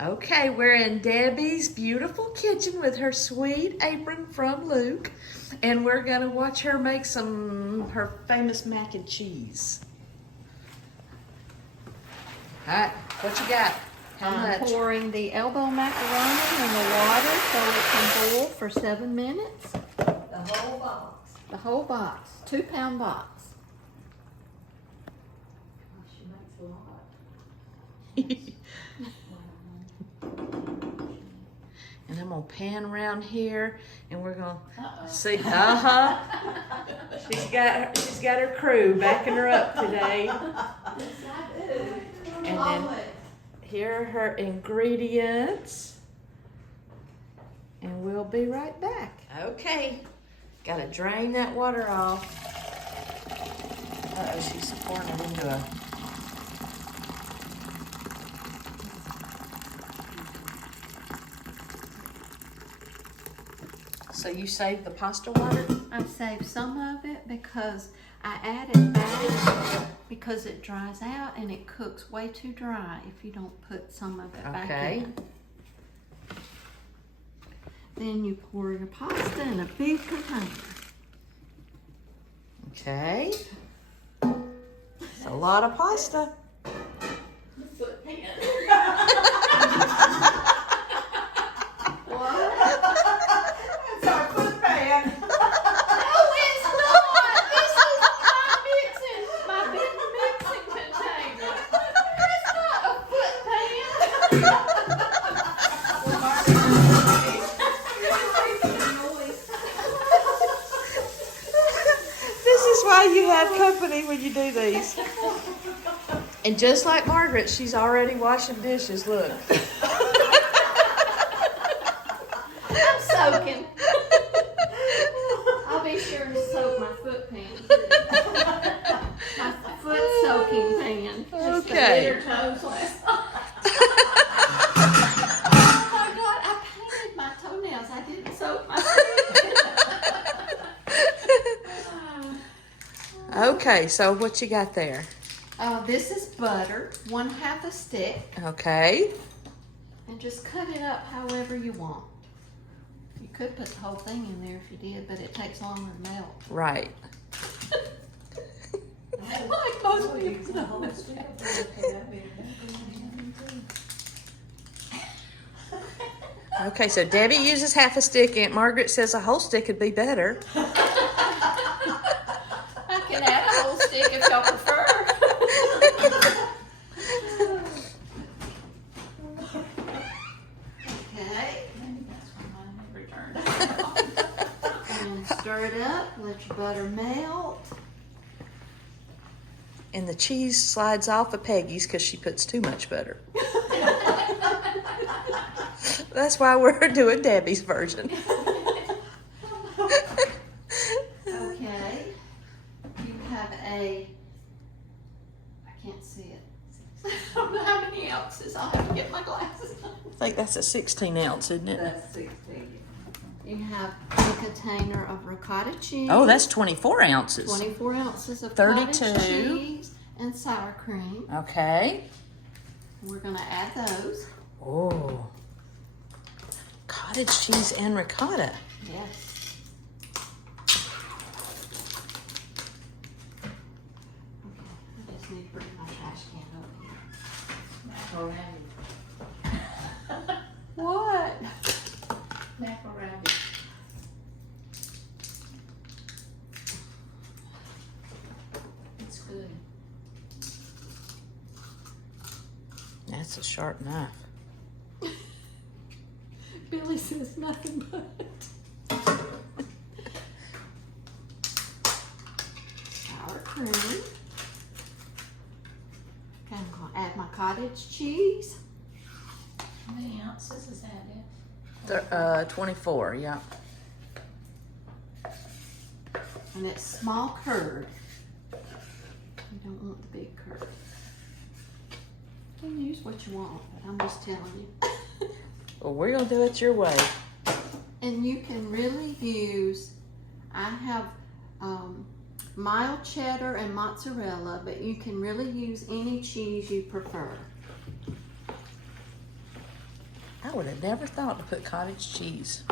Okay, we're in Debbie's beautiful kitchen with her sweet apron from Luke, and we're gonna watch her make her famous mac and cheese. All right, what you got? How I'm much? pouring the elbow macaroni in the water so it can boil for 7 minutes. The whole box. The whole box, 2-pound box. Oh, she makes a lot. And I'm gonna pan around here, and we're gonna Uh-oh. see. She's got her crew backing her up today. Yes, I do. And then here are her ingredients, and we'll be right back. Okay, gotta drain that water off. Uh-oh, she's pouring it into a. So you saved the pasta water? I saved some of it because I added back because it dries out and it cooks way too dry if you don't put some of it back in. Then you pour your pasta in a big container. Okay. It's a lot of pasta. It's our foot pan. No, it's not. This is my big mixing container. It's not a foot This is why you have company when you do these. And just like Margaret, she's already washing dishes. Look. I'm soaking. I'll be sure to soak my foot pan. My foot soaking pan. Just to Okay. get her toes last night. Oh my God, I painted my toenails. I didn't soak my feet. Okay, so what you got there? This is butter, 1/2 a stick, Okay. and just cut it up however you want. You could put the whole thing in there if you did, but it takes longer to melt. Right. Like most people don't. Okay, so Debbie uses 1/2 a stick, and Margaret says a whole stick would be better. I can add a whole stick if y'all prefer. Okay. And stir it up, let your butter melt. And the cheese slides off of Peggy's because she puts too much butter. That's why we're doing Debbie's version. Okay. You have I can't see it. I don't know how many ounces. I'll have to get my glasses. I think that's a 16 ounce, isn't it? That's 16. You have a container of ricotta cheese. Oh, that's 24 ounces. 24 ounces of 32. cottage cheese and sour cream. Okay. We're gonna add those. Oh. Cottage cheese and ricotta. Yes. Okay, I just need to bring my trash can over here. Macaroni. What? Macaroni. It's good. That's a sharp knife. Billy says nothing but. Sour cream. Okay, I'm gonna add my cottage cheese. How many ounces is that in? 24, yeah. And it's small curd. You don't want the big curd. You can use what you want, but I'm just telling you. Well, we're going to do it your way. And you can really use, I have mild cheddar and mozzarella, but you can really use any cheese you prefer. I would have never thought to put cottage cheese.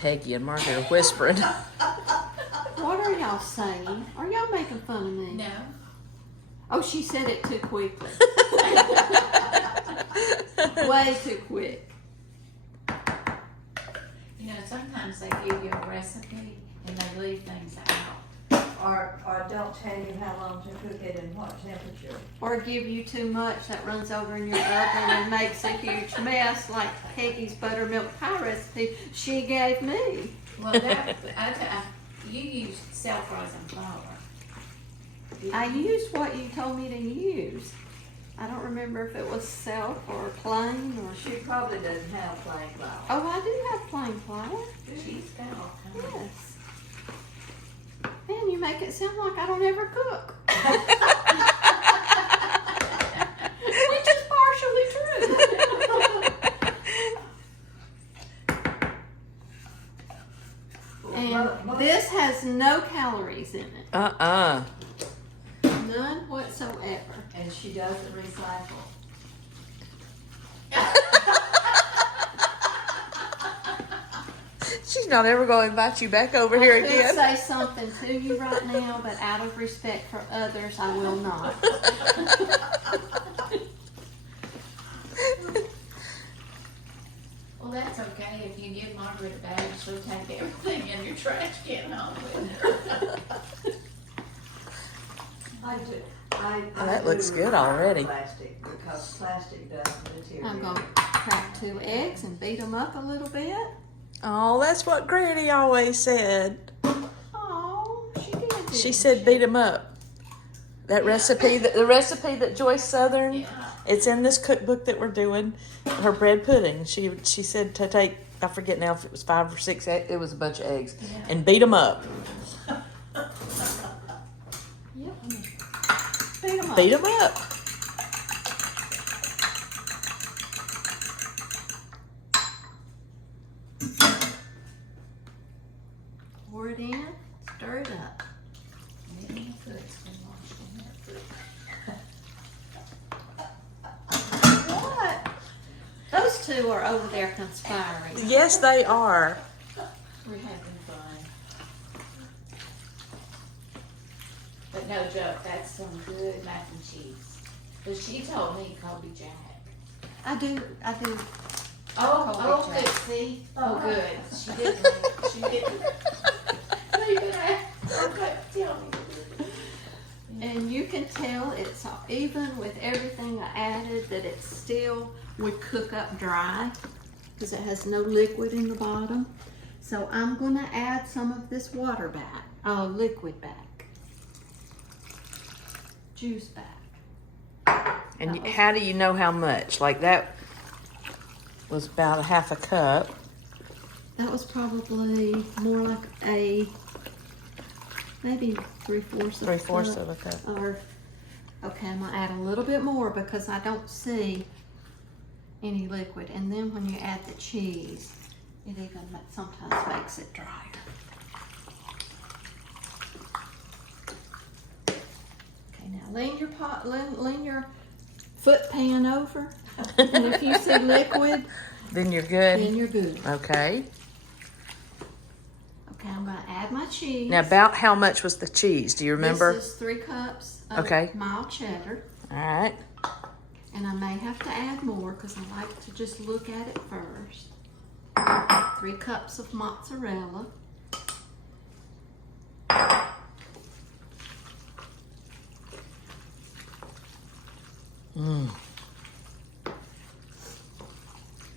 Peggy and Margaret are whispering. What are y'all saying? Are y'all making fun of me? No. Oh, she said it too quickly. Way too quick. You know, sometimes they give you a recipe and they leave things out. Or don't tell you how long to cook it and what temperature. Or give you too much that runs over in your oven and makes a huge mess, like Peggy's buttermilk pie recipe she gave me. Well, you use self-frozen flour. I used what you told me to use. I don't remember if it was self or plain or She probably doesn't have plain flour. Oh, I do have plain flour. She's got all kinds. Yes. Man, you make it sound like I don't ever cook. Which is partially true. And this has no calories in it. None whatsoever. And she doesn't recycle. She's not ever going to invite you back over here I could again. say something to you right now, but out of respect for others, I will not. Well, that's okay. If you give Margaret a bag, she'll take everything in your trash can home with her. I do. Oh, that do looks good require already. Plastic, because plastic doesn't deteriorate. I'm going to crack 2 eggs and beat them up a little bit. Oh, that's what Granny always said. Oh, she did. She didn't said beat them up. That recipe, the recipe that Joyce Southern, Yeah. it's in this cookbook that we're doing. Her bread pudding. She said to take, I forget now if it was 5 or 6. It was a bunch of eggs, Yeah. and beat them up. Yep. Beat them up. Beat them up. Pour it in, stir it up. And then the foot's been washed in that foot. What? Those two are over there conspiring. Yes, they are. We're having fun. But no joke, that's some good mac and cheese. But she told me Kobe Jack. I do. Oh, Kobe good, Jack. see? Oh, good. She didn't. She didn't. Leave it at. Okay, tell me. And you can tell it's even with everything I added that it still would cook up dry because it has no liquid in the bottom. So I'm going to add some of this water back, liquid back, juice back. And how do you know how much? Like that was about a half a cup. That was probably more like maybe 3/4 of a cup. 3/4 of a cup. Or, okay, I'm gonna add a little bit more because I don't see any liquid. And then when you add the cheese, it even sometimes makes it drier. Okay, now lean your foot pan over. And if you see liquid, Then you're good. then you're good. Okay. Okay, I'm gonna add my cheese. Now, about how much was the cheese? Do you remember? This is 3 cups of Okay. mild cheddar. All right. And I may have to add more because I like to just look at it first. 3 cups of mozzarella.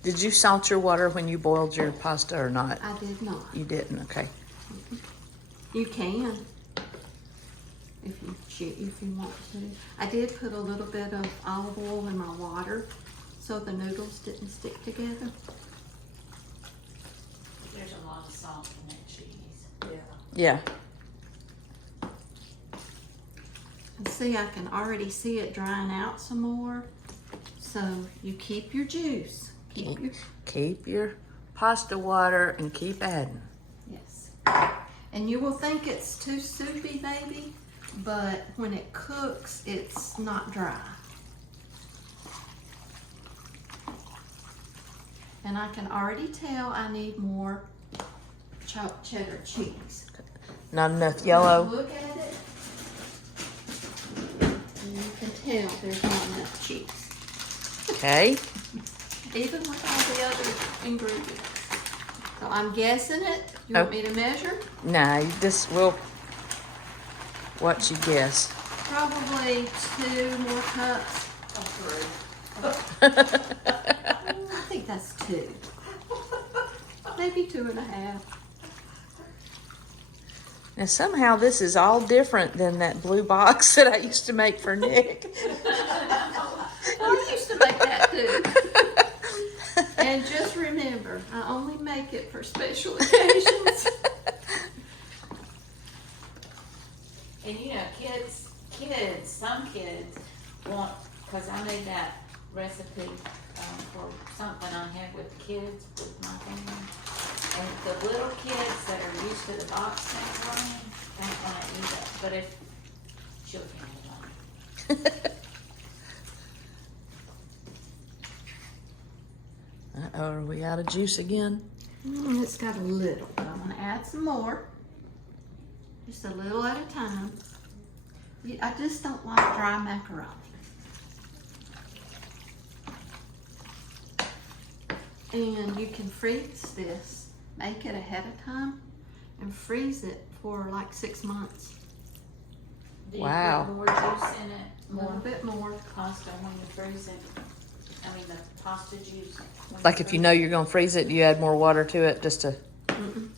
Did you salt your water when you boiled your pasta or not? I did not. You didn't. Okay. You can, if you want to. I did put a little bit of olive oil in my water so the noodles didn't stick together. There's a lot of salt in that cheese. Yeah. And see, I can already see it drying out some more. So you keep your juice. Keep your pasta water and keep adding. Yes. And you will think it's too soupy, baby, but when it cooks, it's not dry. And I can already tell I need more chopped cheddar cheese. Not enough yellow. Look at it, and you can tell there's not enough cheese, Okay. even with all the other ingredients. So I'm guessing it. You want me to measure? Nah, you just will. What you guess? Probably 2 more cups. I think that's 2. Maybe 2.5. Now somehow this is all different than that blue box that I used to make for Nick. I used to make that too. And just remember, I only make it for special occasions. And you know, some kids want, because I made that recipe for something I had with the kids, with my family. And the little kids that are used to the box macaroni don't want to eat it. But if children want it. Uh-oh, are we out of juice again? It's got a little, but I'm gonna add some more. Just a little at a time. I just don't like dry macaroni. And you can freeze this, make it ahead of time, and freeze it for like 6 months. Do you Wow. put more juice in it? A little bit more. Pasta when you freeze it? I mean, the pasta juice. when Like if you know you're gonna freeze it, you add more water to it just to. Mm-mm.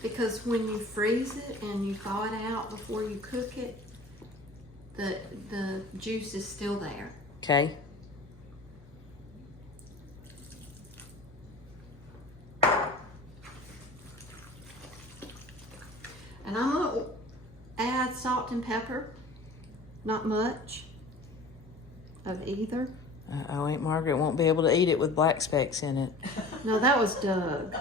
Because when you freeze it and you thaw it out before you cook it, the juice is still there. Okay. And I'm gonna add salt and pepper. Not much of either. Uh-oh, Aunt Margaret won't be able to eat it with black specks in it. No, that was Doug.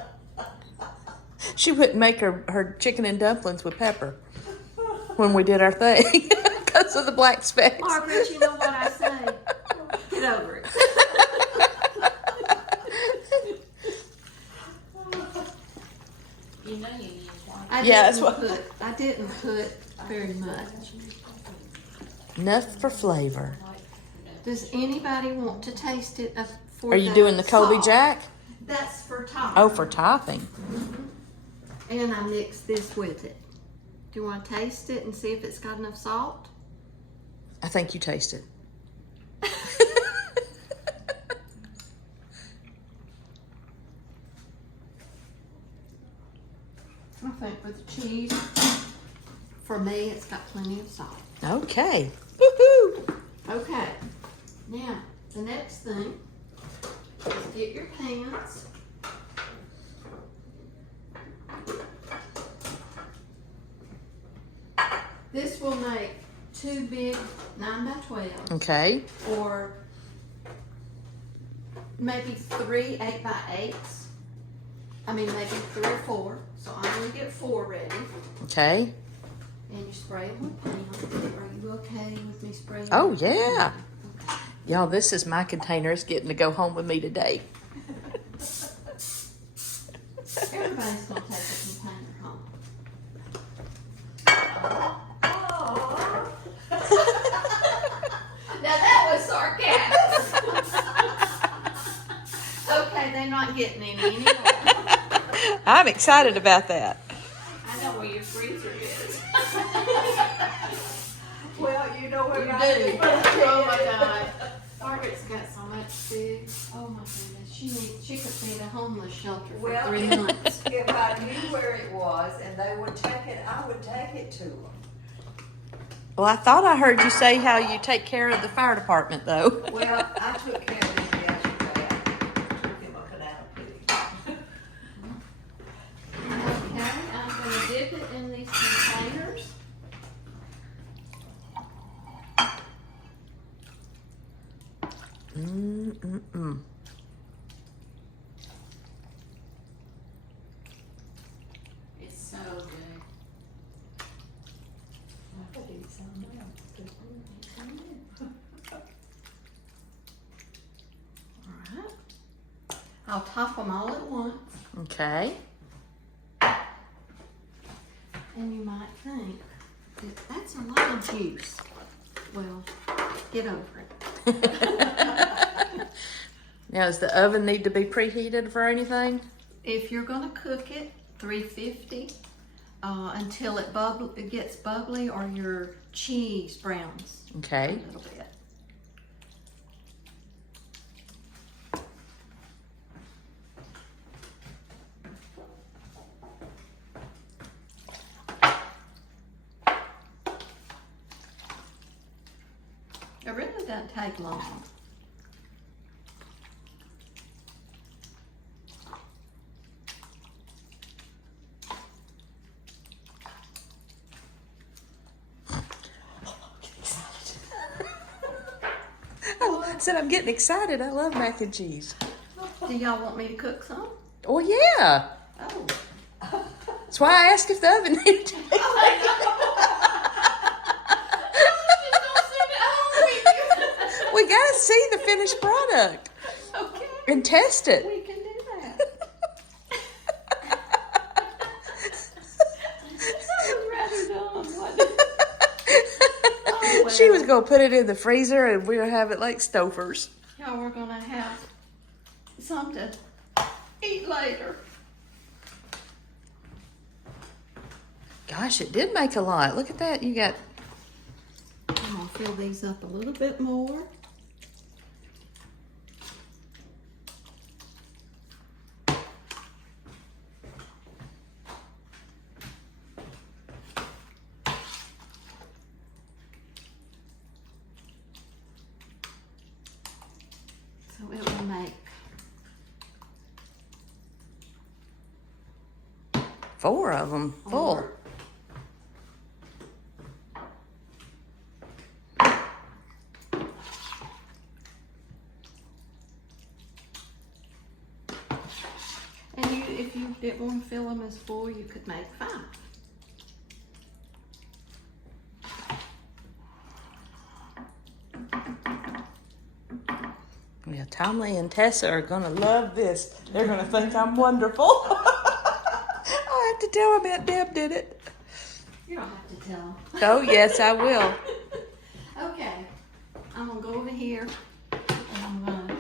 She wouldn't make her chicken and dumplings with pepper when we did our thing because of the black specks. Margaret, you know what I say. Get over it. You know you use water. I didn't put very much. Enough for flavor. Does anybody want to taste it for Are you doing the Colby salt? Jack? That's for topping. Oh, for topping. And I mix this with it. Do you want to taste it and see if it's got enough salt? I think you taste it. I think with the cheese, for me, it's got plenty of salt. Okay. Woohoo! Okay, now the next thing is get your pans. This will make 2 big 9x12, Okay. or maybe 3 8x8s. I mean, maybe 3 or 4. So I'm gonna get 4 ready. Okay. And you spray them with paint. Are you okay with me spraying? Oh, with yeah. paint? Y'all, this is my container. It's getting to go home with me today. Everybody's gonna take a container home. Now that was sarcasm. Okay, they're not getting any anymore. I'm excited about that. I know where your freezer is. Well, you know where You I do. Oh my God. Margaret's got so much food. Oh my goodness. She could feed a homeless shelter for Well, 3 months. If I knew where it was and they would take it, I would take it to them. Well, I thought I heard you say how you take care of the fire department, though. Well, I took care of him yesterday. I took him a banana pudding. Okay, I'm gonna dip it in these containers. Mm-mm-mm. It's so good. Look at these. All right. I'll top them all at once. Okay. And you might think that that's a lot of juice. Well, get over it. Now, does the oven need to be preheated for anything? If you're gonna cook it, 350 until it gets bubbly or your cheese browns a Okay. little bit. It really doesn't take long. I said I'm getting excited. I love mac and cheese. Do y'all want me to cook some? Oh, yeah. Oh. That's why I asked if the oven needed to be. We gotta see the finished product Okay. and test it. We can do that. That was rather dumb, wasn't it? Oh, She was well. gonna put it in the freezer and we would have it like Stouffer's. Y'all we're gonna have some to eat later. Gosh, it did make a lot. Look at that. You got, I'm gonna fill these up a little bit more. So it will make 4 of them full. 4. And if you didn't want to fill them as full, you could make 5. Yeah, Tommy and Tessa are gonna love this. They're gonna think I'm wonderful. I'll have to tell them Aunt Deb did it. You don't have to tell them. Oh, yes, I will. Okay, I'm gonna go over here and I'm gonna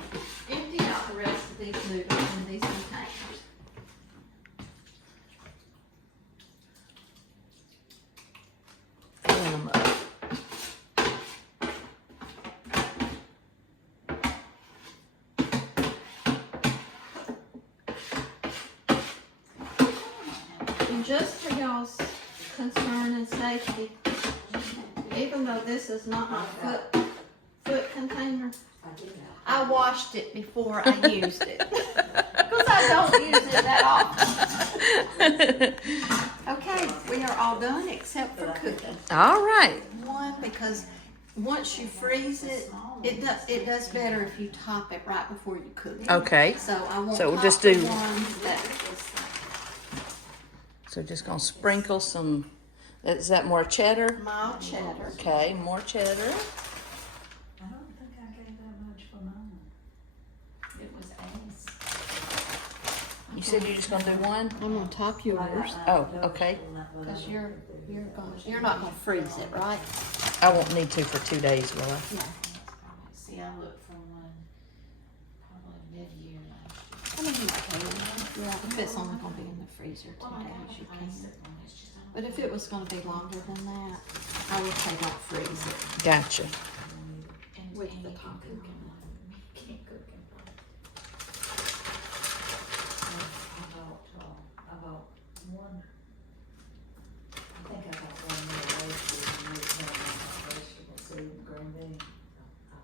empty out the rest of these noodles in these containers. Filling them up. And just for y'all's concern and safety, even though this is not my foot container, I washed it before I used it. Because I don't use it that often. Okay, we are all done except for cooking. All right. One, because once you freeze it, it does better if you top it right before you cook it. Okay. So I won't So we'll top just the do- ones that So just gonna sprinkle some, is that more cheddar? mild cheddar. Okay, more cheddar. I don't think I gave that much for mine. It was Ace. You said you're just gonna do one? I'm gonna top yours Oh, okay. because you're not gonna freeze it, right? I won't need to for 2 days, will I? No. See, I looked for one probably mid-year last I mean, you can. Yeah, if it's only gonna be in the freezer 2 year. days, you Well, I can. said one, it's just, I don't But if it was gonna be longer than that, I would say don't freeze it. Gotcha. and With and the you can top cook on. in one. You can't cook in one. I bought one. I think I got one more roasted and use one of my vegetable seed and green bean. I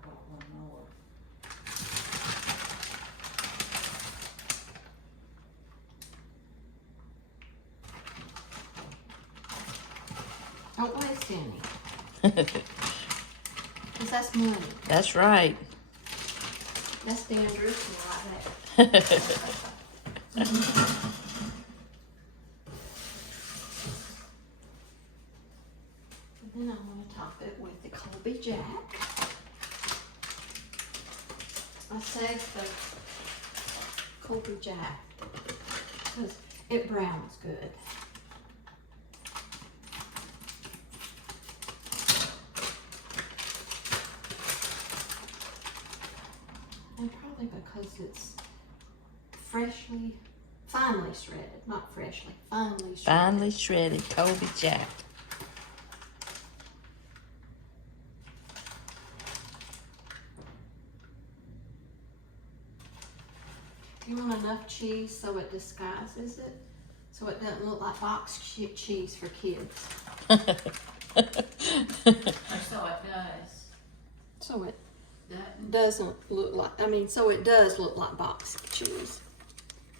bought one more. Don't waste any, cause that's money. That's right. That's dandruff right there. And And I'm going to top it with the Colby Jack. I saved the Colby Jack because it browns good. And probably because it's finely shredded, not freshly, finely shredded. Finely shredded Colby Jack. You want enough cheese so it disguises it, so it doesn't look like box cheese for kids. Or so it does. So it Doesn't. doesn't look like, so it does look like box cheese.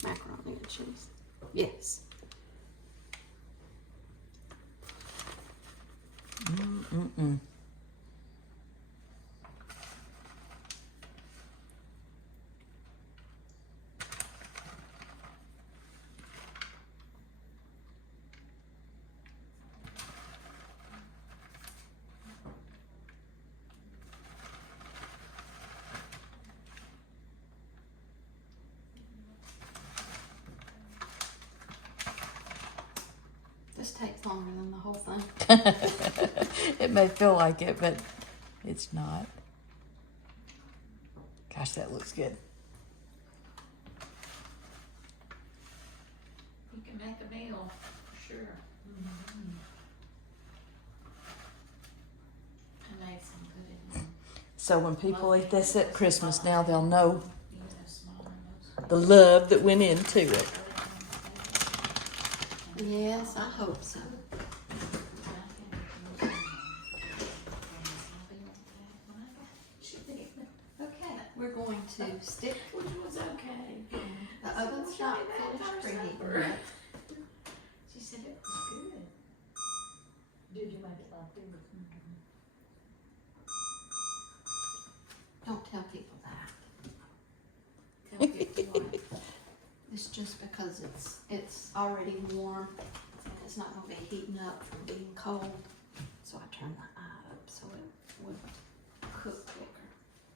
Macaroni and cheese. Yes. Mm-mm-mm. This takes longer than the whole thing. It may feel like it, but it's not. Gosh, that looks good. You can make a meal, for sure. I made some good in So when people eat this at Christmas now, they'll know smaller ones. the love that went into it. Yes, I hope so. Okay, we're going to stick. Which was okay. The oven's not finished preheating yet. She said it was good. Did you make it like this? Don't tell people that. Tell people what. It's just because it's already warm and it's not going to be heating up from being cold. So I turned the eye up so it would cook quicker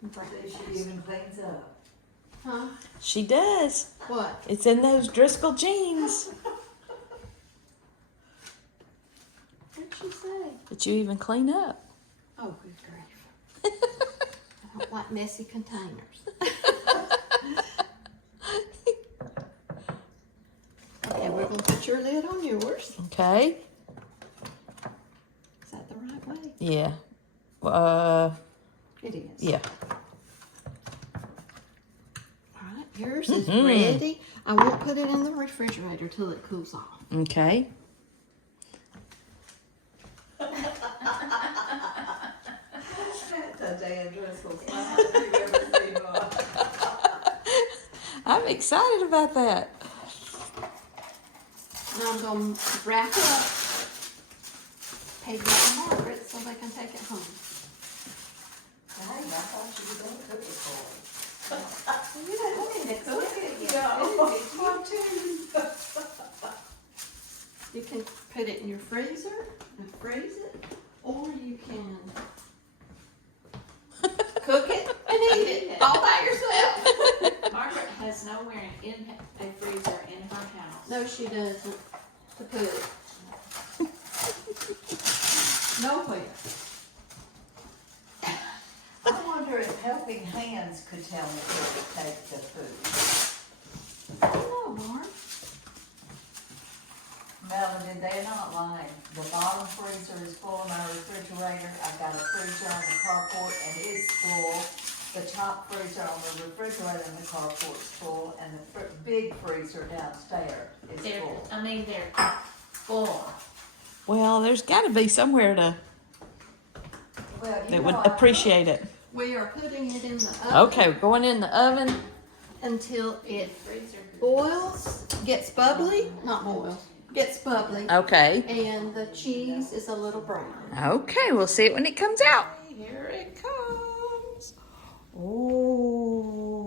and brown So she faster. even things up. Huh? She does. What? It's in those Driscoll jeans What'd she say? that you even clean up. Oh, good grief. I don't like messy containers. Okay, we're going to put your lid on yours. Okay. Is that the right way? Yeah. It is. Yeah. All right, yours is ready. I won't put it in the refrigerator till it cools off. Okay. That's a damn Driscoll smile if you've ever seen one. I'm excited about that. Now I'm going to wrap it up, pay Grandma Margaret so they can take it home. Hey, I thought you were gonna cook it for us. You don't need it. Cook it, You can put it in your freezer and freeze it, or you can cook it and eat it all by yourself. Margaret has nowhere in a freezer in her house. No, she doesn't. To put it. Nowhere. I wonder if helping hands could tell me where to take the food. I don't know, Mark. Melody, they're not lying. The bottom freezer is full of my refrigerator. I've got a freezer on the carport and it's full. The top freezer on the refrigerator in the carport's full, and the big freezer downstairs is full. They're full. Well, there's got to be somewhere Well, that would appreciate it. We are putting it in the oven Okay, we're going in the oven. until it Freezer. boils, gets bubbly, not boils, gets bubbly, Okay. and the cheese is a little brown. Okay, we'll see it when it comes out. Here it comes. Oh.